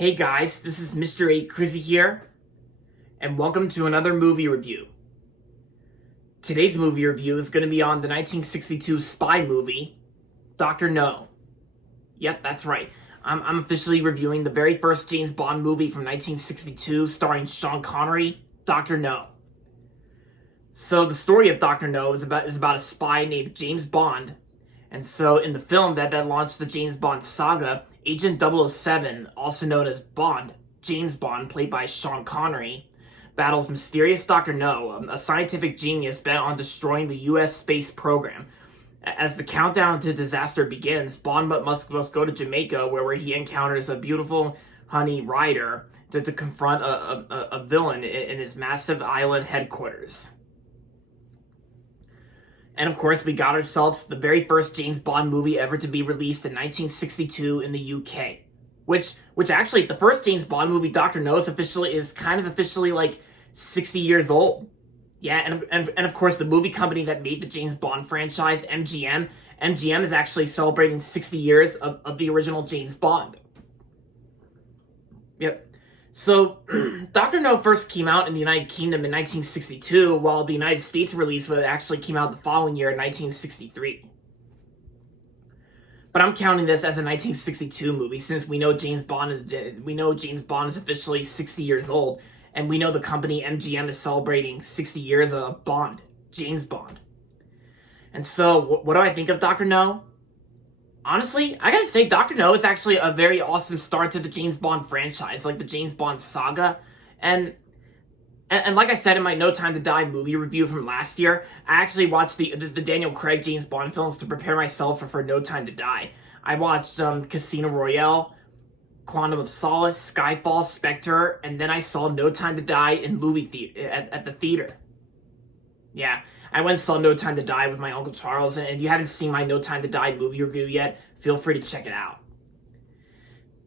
Hey guys, this is Mr. A. Crizzy here, and welcome to another movie review. Today's movie review is going to be on the 1962 spy movie, Dr. No. Yep, that's right. I'm officially reviewing the very first James Bond movie from 1962 starring Sean Connery, Dr. No. So the story of Dr. No is about a spy named James Bond. And so in the film that launched the James Bond saga, Agent 007, also known as Bond, James Bond, played by Sean Connery, battles mysterious Dr. No, a scientific genius bent on destroying the U.S. space program. As the countdown to disaster begins, Bond must go to Jamaica, where he encounters a beautiful Honey Rider to confront a villain in his massive island headquarters. And of course, we got ourselves the very first James Bond movie ever to be released in 1962 in the UK. Which actually, the first James Bond movie, Dr. No, is kind of officially like 60 years old. Yeah, and of course, the movie company that made the James Bond franchise, MGM is actually celebrating 60 years of the original James Bond. Yep. So, Dr. No first came out in the United Kingdom in 1962, while the United States release actually came out the following year in 1963. But I'm counting this as a 1962 movie, since we know James Bond is officially 60 years old, and we know the company MGM is celebrating 60 years of Bond, James Bond. And so, what do I think of Dr. No? Honestly, I gotta say, Dr. No is actually a very awesome start to the James Bond franchise, like the James Bond saga. And like I said in my No Time to Die movie review from last year, I actually watched the Daniel Craig James Bond films to prepare myself for No Time to Die. I watched Casino Royale, Quantum of Solace, Skyfall, Spectre, and then I saw No Time to Die in at the theater. Yeah, I went and saw No Time to Die with my Uncle Charles, and if you haven't seen my No Time to Die movie review yet, feel free to check it out.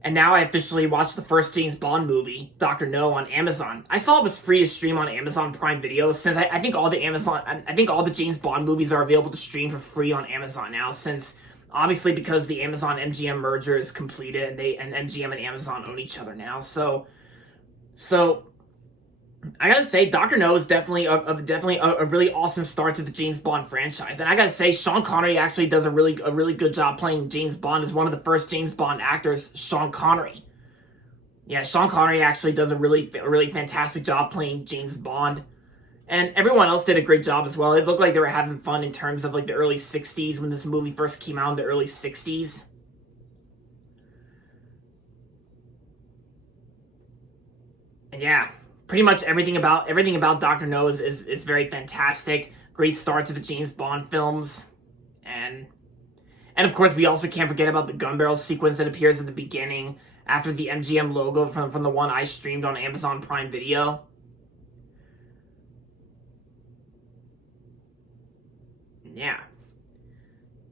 And now I officially watched the first James Bond movie, Dr. No, on Amazon. I saw it was free to stream on Amazon Prime Video, since I think all the James Bond movies are available to stream for free on Amazon now, since obviously because the Amazon MGM merger is completed and MGM and Amazon own each other now. So I gotta say, Dr. No is definitely a really awesome start to the James Bond franchise, and I gotta say, Sean Connery actually does a really good job playing James Bond as one of the first James Bond actors. Sean Connery, yeah, Sean Connery actually does a really fantastic job playing James Bond, and everyone else did a great job as well. It looked like they were having fun in terms of like the early '60s when this movie first came out in the early '60s. And yeah, pretty much everything about Dr. No is very fantastic. Great start to the James Bond films. And of course, we also can't forget about the gun barrel sequence that appears at the beginning after the MGM logo from the one I streamed on Amazon Prime Video. Yeah.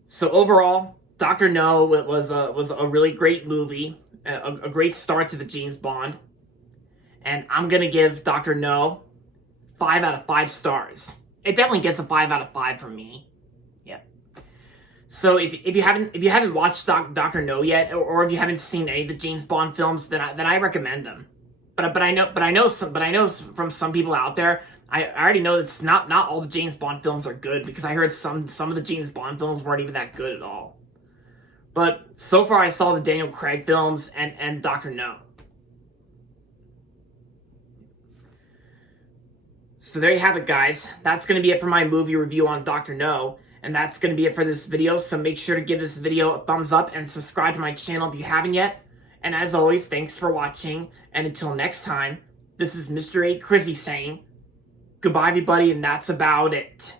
So overall, Dr. No was a really great movie, a great start to the James Bond. And I'm going to give Dr. No 5 out of 5 stars. It definitely gets a 5 out of 5 from me. Yeah. So if you haven't watched Dr. No yet, or if you haven't seen any of the James Bond films, then I recommend them. But I know from some people out there, I already know that not all the James Bond films are good, because I heard some of the James Bond films weren't even that good at all. But so far I saw the Daniel Craig films and Dr. No. So there you have it, guys. That's going to be it for my movie review on Dr. No. And that's going to be it for this video. So make sure to give this video a thumbs up and subscribe to my channel if you haven't yet. And as always, thanks for watching. And until next time, this is Mr. A. Crizzy saying goodbye, everybody, and that's about it.